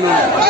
ngi noonu.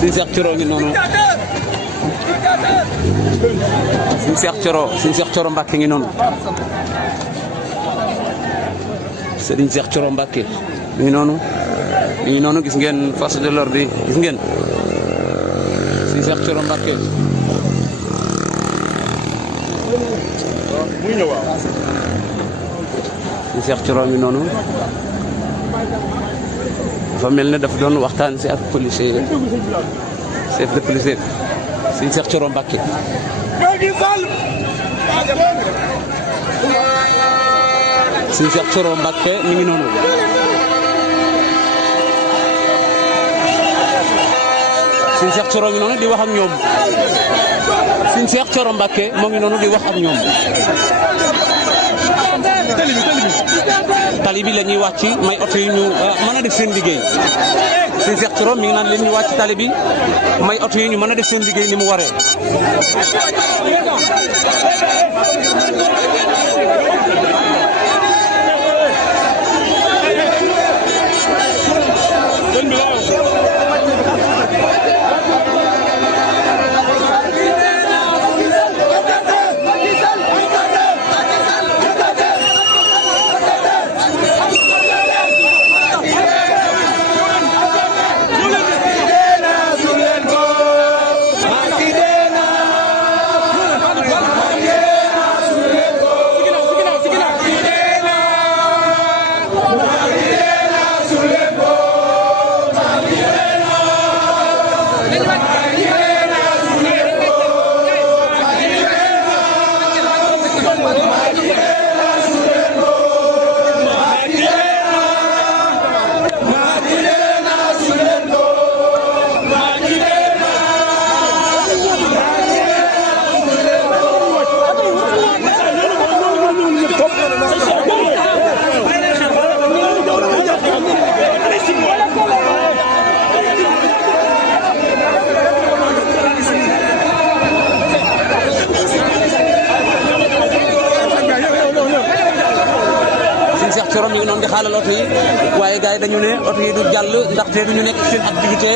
Serigne Cheikh Thioro ngi noonu. Serigne Cheikh Thioro Mbacké ngi noonu. Serigne Cheikh Thioro Mbacké mi ngi noonu gis ngeen force de l'ordre bi gis ngeen Serigne Cheikh Thioro Mbacké muy ñëw waaw Serigne Cheikh Thioro mi noonu dafa mel ne daf doon waxtaan si ak policier chef de police Serigne Cheikh Thioro Mbacké Serigne Cheikh Thioro Mbacké mi ngi noonu Serigne Cheikh Thioro ngi noonu di wax ak ñoom Serigne Cheikh Thioro Mbacké moo ngi noonu di wax ak ñoom tali bi la ñuy wàcc may oto yi ñu mën a def seen liggéey Serigne Cheikh Thioro mi ngi naan leen ñu wàcc tali bi may oto yi ñu mën a def seen liggéey ni mu waree. Thioro mi ngi noonu di xaalal oto yi waaye gars yi dañu ne oto yi du jàll ndaxte du ñu nekk seen activité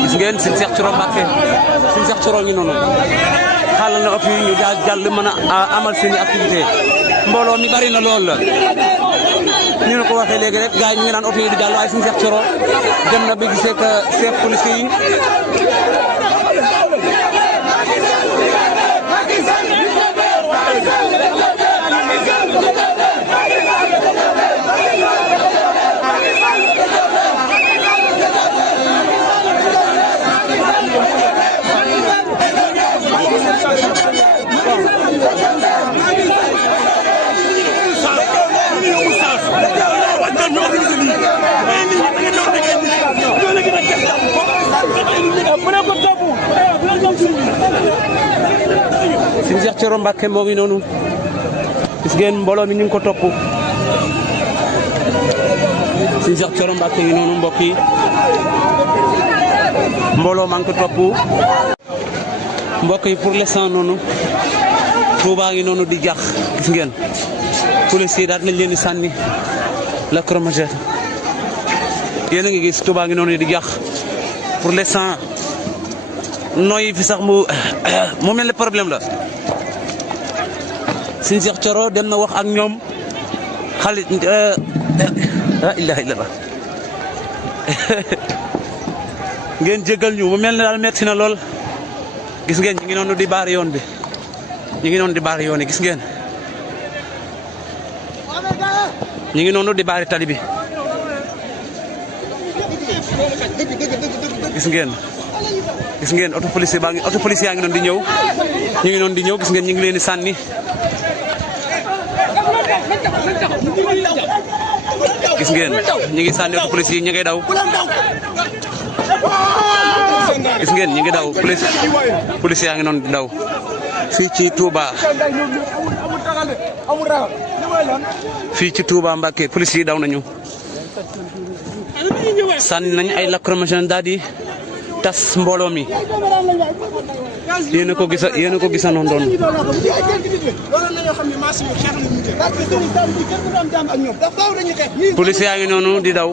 gis ngeen Serigne Cheikh Thioro Mbacké Serigne Cheikh Thioro ngi noonu xaalal na oto yi ñu jàll mën a amal seen activité mbooloo mi bari na lool la ñu ne ko waxee léegi rek gars yi ñu ngi naan oto yi du jàll waaye Serigne Cheikh Thioro dem na ba gisee que chef policier yi Serigne Cheikh Thioro Mbacké moo ngi noonu gis ngeen mbooloo mi ñu ngi ko topp Serigne Cheikh Thioro Mbacké ngi noonu mbokk yi mbooloo maa ngi ko topp mbokk yi pour l'instant noonu Touba ngi noonu di jax gis ngeen police yi daal nañ leen di sànni lacrymogène yéen a ngi gis Touba ngi noonu di jax pour l'instant nooy fi sax mu mel ne problème la Serigne Cheikh Thioro dem na wax ak ñoom xale la ilaha illallah ngeen jégal ñu mu mel ne daal metti na lool gis ngeen ñu ngi noonu di baar yoon bi ñu ngi noonu di baar yoon yi gis ngeen ñu ngi noonu di baari tali bi gis ngeen auto police baa ngi auto police yaa ngi noonu di ñëw ñu ngi noonu di ñëw gis ngeen ñu ngi leen di sànni gis ngeen ñi ngi sànni oto police yi ñi ngay daw gis ngeen ñi ngi daw police yaa ngi noonu di daw fii ci Touba fii ci Touba Mbacké police yi daw nañu sànni nañ ay lacrymogène daal di tas mbooloo mi yéen a ko gisanoon doon police yaa ngi noonu di daw